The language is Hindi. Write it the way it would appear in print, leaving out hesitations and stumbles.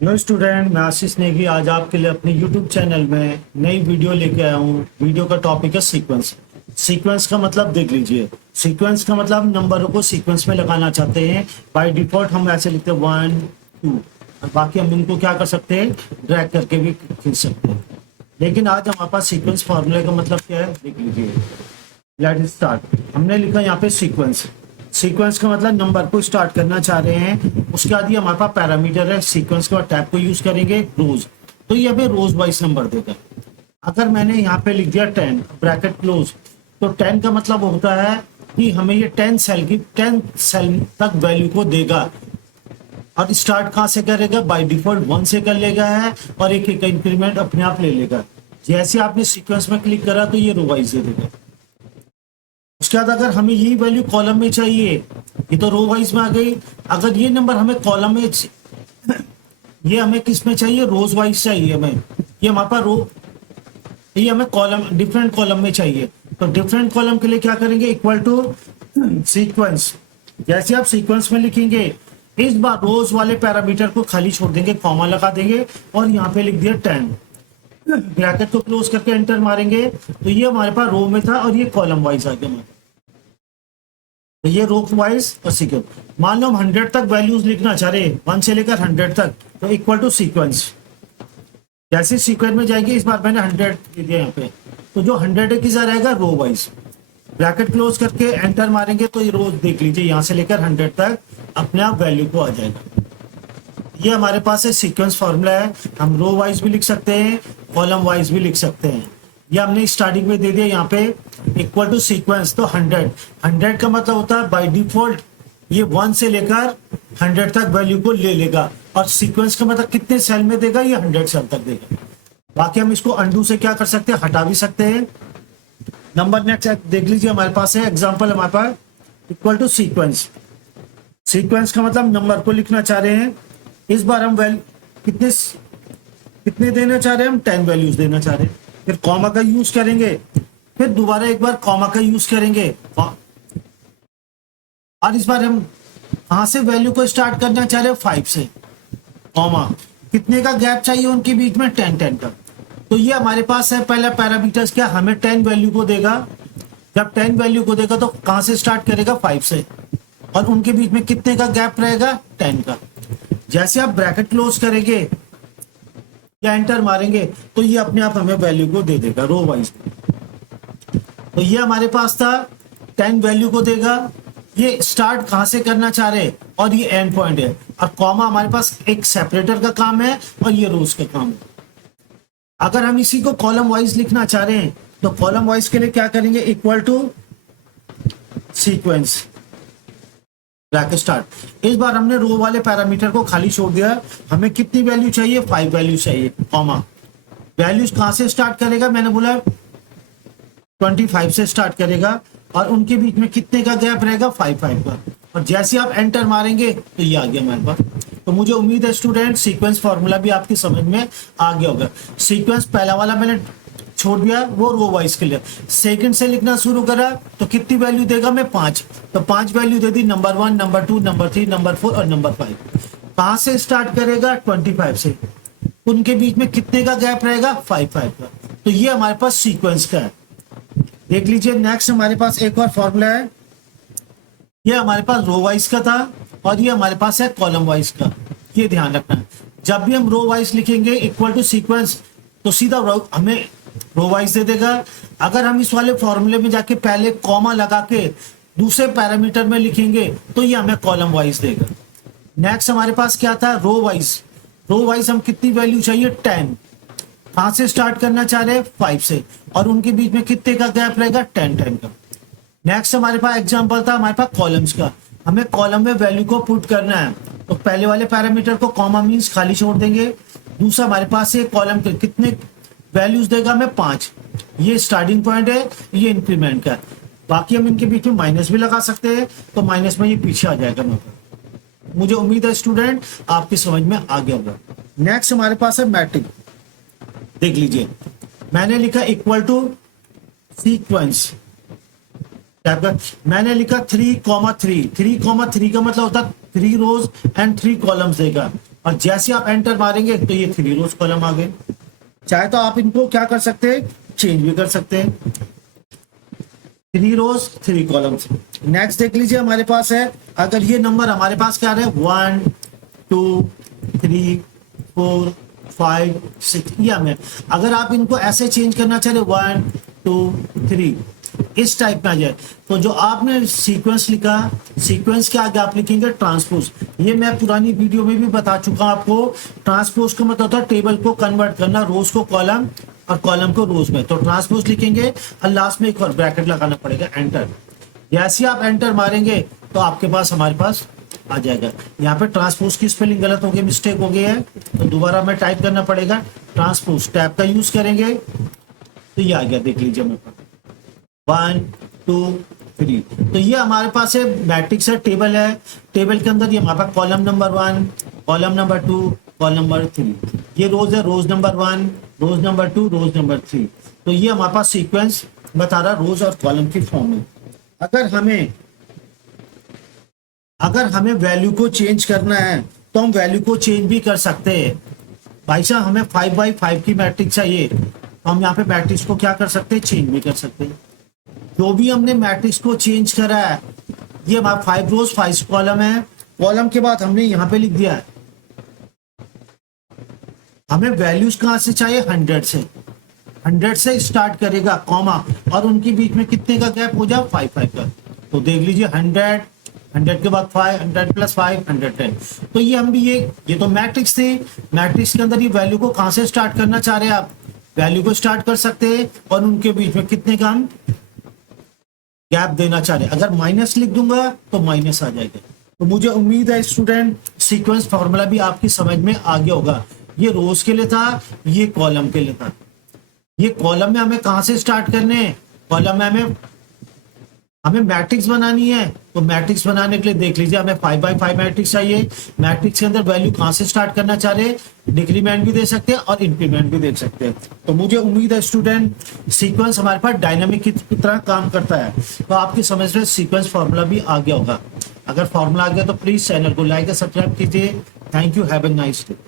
हेलो स्टूडेंट, मैं आशीष नेगी आज आपके लिए अपने यूट्यूब चैनल में नई वीडियो लेके आया हूँ। वीडियो का टॉपिक है सीक्वेंस। सीक्वेंस का मतलब देख लीजिए। सीक्वेंस का मतलब हम नंबरों को सीक्वेंस में लगाना चाहते हैं। बाय डिफॉल्ट हम ऐसे लिखते हैं 1 2 और बाकी हम इनको क्या कर सकते हैं, ड्रैग करके भी खींच सकते हैं। लेकिन आज हमारे पास सीक्वेंस फॉर्मूले का मतलब क्या है देख लीजिए। Let start. हमने लिखा यहाँ पे सीक्वेंस। सीक्वेंस का मतलब नंबर को स्टार्ट करना चाह रहे हैं। उसके बाद ये हमारे पास पैरामीटर है। सीक्वेंस के बाद टैब को यूज करेंगे रोज, तो ये हमें रोज वाइज नंबर देगा। अगर मैंने यहाँ पे लिख दिया 10 ब्रैकेट क्लोज, तो 10 का मतलब होता है कि हमें ये 10 सेल तक वैल्यू को देगा। और स्टार्ट कहाँ से करेगा, बाय डिफॉल्ट 1 से कर लेगा है और एक एक इंक्रीमेंट अपने आप ले लेगा। जैसे आपने सीक्वेंस में क्लिक करा तो ये रो वाइज दे देगा। उसके बाद अगर हमें यही वैल्यू कॉलम में चाहिए, ये तो रो वाइज में आ गई। अगर ये नंबर हमें कॉलम में ये हमें किस में चाहिए, रोज वाइज चाहिए हमें। ये हमारे पास रो, ये हमें कॉलम डिफरेंट कॉलम में चाहिए। तो डिफरेंट कॉलम के लिए क्या करेंगे, इक्वल टू सीक्वेंस। जैसे आप सीक्वेंस में लिखेंगे, इस बार रोज वाले पैरामीटर को खाली छोड़ देंगे, कॉमा लगा देंगे और यहाँ पे लिख दिया 10। ब्रैकेट को क्लोज करके एंटर मारेंगे तो ये हमारे पास रो में था और ये कॉलम वाइज आ गया। तो ये रो वाइज और सीक्वेंस। मान लो हम 100 तक वैल्यूज लिखना चाह रहे हैं, 1 से लेकर 100 तक, तो इक्वल टू सीक्वेंस। जैसे सीक्वेंस में जाएंगे, इस बार मैंने 100 दे दिया यहाँ पे, तो जो 100 है किसा रहेगा, रो वाइज। ब्रैकेट क्लोज करके एंटर मारेंगे तो ये रोज देख लीजिए, यहाँ से लेकर 100 तक अपने आप वैल्यू को आ जाएगा। ये हमारे पास है सीक्वेंस फॉर्मूला है। हम रो वाइज भी लिख सकते हैं, कॉलम वाइज भी लिख सकते हैं। ये हमने स्टार्टिंग में दे दिया यहाँ पे इक्वल टू सीक्वेंस, तो 100 का मतलब होता है बाय डिफॉल्ट ये 1 से लेकर 100 तक वैल्यू को ले लेगा। और सीक्वेंस का मतलब कितने सेल में देगा, ये 100 सेल तक देगा। बाकी हम इसको अंडू से क्या कर सकते हैं, हटा भी सकते हैं। नंबर नेक्स्ट देख लीजिए, हमारे पास है एग्जाम्पल, हमारे पास इक्वल टू सीक्वेंस। सीक्वेंस का मतलब नंबर को लिखना चाह रहे हैं। इस बार हम कितने कितने देना चाह रहे हैं, हम 10 वैल्यूज देना चाह रहे हैं। फिर कॉमा का यूज करेंगे, फिर दोबारा एक बार कॉमा का यूज करेंगे और इस बार हम कहां से वैल्यू को स्टार्ट करना चाह रहे हैं, 5 से। कॉमा कितने का गैप चाहिए उनके बीच में, 10 का। तो ये हमारे पास है पहला पैरामीटर्स, क्या हमें 10 वैल्यू को देगा। जब 10 वैल्यू को देगा तो कहां से स्टार्ट करेगा, 5 से। और उनके बीच में कितने का गैप रहेगा, 10 का। जैसे आप ब्रैकेट क्लोज करेंगे या एंटर मारेंगे तो ये अपने आप हमें वैल्यू को दे देगा रो वाइज। तो ये हमारे पास था, 10 वैल्यू को देगा। ये स्टार्ट कहां से करना चाह रहे हैं और ये एंड पॉइंट है। और कॉमा हमारे पास एक सेपरेटर का काम है और ये रोज का काम है। अगर हम इसी को कॉलम वाइज लिखना चाह रहे हैं तो कॉलम वाइज के लिए क्या करेंगे, equal to sequence bracket start. इस बार हमने रो वाले पैरामीटर को खाली छोड़ दिया। हमें कितनी वैल्यू चाहिए, 5 वैल्यू चाहिए। कॉमा वैल्यूज कहां से स्टार्ट करेगा, मैंने बोला 25 से स्टार्ट करेगा और उनके बीच में कितने का गैप रहेगा, 5 का। और जैसे आप एंटर मारेंगे तो ये आ गया हमारे पास। तो मुझे उम्मीद है स्टूडेंट सीक्वेंस फॉर्मूला भी आपकी समझ में आ गया होगा। सीक्वेंस पहला वाला मैंने छोड़ दिया, वो रो वाइज के लिए। सेकंड से लिखना शुरू करा तो कितनी वैल्यू देगा, मैं 5। तो 5 वैल्यू दे दी, नंबर 1, नंबर 2, नंबर 3, नंबर 4 और नंबर 5। कहां से स्टार्ट करेगा, 25 से। उनके बीच में कितने का गैप रहेगा, 5 का। तो ये हमारे पास सीक्वेंस का है। देख लीजिए नेक्स्ट हमारे पास एक और फॉर्मूला है। ये हमारे पास रो वाइज का था और ये हमारे पास है कॉलम वाइज का। ये ध्यान रखना है, जब भी हम रो वाइज लिखेंगे इक्वल टू सीक्वेंस तो सीधा हमें रो वाइज दे देगा। अगर हम इस वाले फॉर्मूले में जाके पहले कॉमा लगा के दूसरे पैरामीटर में लिखेंगे तो ये हमें कॉलम वाइज देगा। नेक्स्ट हमारे पास क्या था, रो वाइज। रो वाइज हम कितनी वैल्यू चाहिए, 10। कहां से स्टार्ट करना चाह रहे हैं, 5 से। और उनके बीच में कितने का गैप रहेगा, 10 का। नेक्स्ट हमारे पास एग्जांपल था हमारे पास कॉलम्स का। हमें कॉलम में वैल्यू को पुट करना है तो पहले वाले पैरामीटर को कॉमा मींस खाली छोड़ देंगे। दूसरा हमारे पास ये कॉलम के कितने वैल्यूज देगा, हमें 5। ये स्टार्टिंग पॉइंट है, ये इंक्रीमेंट का। बाकी हम इनके बीच में माइनस भी लगा सकते हैं, तो माइनस में ये पीछे आ जाएगा। मुझे उम्मीद है स्टूडेंट आपकी समझ में आ गया होगा। नेक्स्ट हमारे पास है मैट्रिक। देख लीजिए मैंने लिखा इक्वल टू सीक्वेंस। मैंने लिखा 3,3। 3,3 का मतलब होता है 3 रोज एंड 3 कॉलम्स देगा। और जैसे आप एंटर मारेंगे तो ये 3 रोज कॉलम आ गए। चाहे तो आप इनको क्या कर सकते हैं, चेंज भी कर सकते हैं। 3 रोज 3 कॉलम्स। नेक्स्ट देख लीजिए हमारे पास है, अगर ये नंबर हमारे पास क्या है 1 2 3 4 5 6, ये हमें अगर आप इनको ऐसे चेंज करना चाह रहे 1 2 3 इस टाइप में आ जाए, तो जो आपने सीक्वेंस लिखा, सीक्वेंस के आगे आप लिखेंगे ट्रांसपोज। ये मैं पुरानी वीडियो में भी बता चुका हूं आपको। ट्रांसपोज का मतलब होता है टेबल को कन्वर्ट करना, रोज को कॉलम और कॉलम को रोज में। तो ट्रांसपोज लिखेंगे और लास्ट में एक और ब्रैकेट लगाना पड़ेगा, एंटर। जैसे आप एंटर मारेंगे तो आपके पास हमारे पास आ जाएगा। यहाँ पे ट्रांसपोज की स्पेलिंग गलत हो गई, मिस्टेक हो गई है, तो दोबारा में टाइप करना पड़ेगा। ट्रांसपोज टैब का यूज करेंगे तो ये आ गया, देख लीजिए मेरे पास 1 2 3। तो ये हमारे पास है मैट्रिक्स है, टेबल है। टेबल के अंदर ये हमारे पास column number 1, column number 2, column number 3। ये रोज है, rows number 1, rows number 2, rows number 3। तो ये हमारे पास सीक्वेंस बता रहा रोज और कॉलम की फॉर्म में। अगर हमें वैल्यू को चेंज करना है तो हम वैल्यू को चेंज भी कर सकते हैं। भाई साहब हमें 5x5 की मैट्रिक्स चाहिए, तो हम यहाँ पे मैट्रिक्स को क्या कर सकते हैं, चेंज भी कर सकते हैं। जो भी हमने मैट्रिक्स को चेंज करा है, ये हमारा 5 रोज 5 कॉलम है। कॉलम के बाद हमने यहाँ पे लिख दिया है, हमें वैल्यूज कहां से चाहिए, 100 से स्टार्ट करेगा, कॉमा, और उनके बीच में कितने का गैप हो जाए, 5 का। तो देख लीजिए 100 के बाद 5, 100 + 5 110। तो ये हम भी ये तो मैट्रिक्स थी। मैट्रिक्स के अंदर ये वैल्यू को कहां से स्टार्ट करना चाह रहे हैं आप, वैल्यू को स्टार्ट कर सकते हैं और उनके बीच में कितने का हम गैप देना चाह रहे हैं। अगर माइनस लिख दूंगा तो माइनस आ जाएगा। तो मुझे उम्मीद है स्टूडेंट सीक्वेंस फॉर्मूला भी आपकी समझ में आ गया होगा। ये रोज के लिए था, ये कॉलम के लिए था। ये कॉलम में हमें कहां से स्टार्ट करने हैं, कॉलम में हमें मैट्रिक्स बनानी है। तो मैट्रिक्स बनाने के लिए देख लीजिए हमें 5x5 मैट्रिक्स चाहिए। मैट्रिक्स के अंदर वैल्यू कहां से स्टार्ट करना चाह रहे हैं, डिक्रीमेंट भी दे सकते हैं और इंक्रीमेंट भी दे सकते हैं। तो मुझे उम्मीद है स्टूडेंट सीक्वेंस हमारे पास डायनामिक की तरह काम करता है। तो आपकी समझ में सीक्वेंस फॉर्मूला भी आ गया होगा। अगर फॉर्मूला आ गया तो प्लीज चैनल को लाइक और सब्सक्राइब कीजिए। Thank you, have a nice day.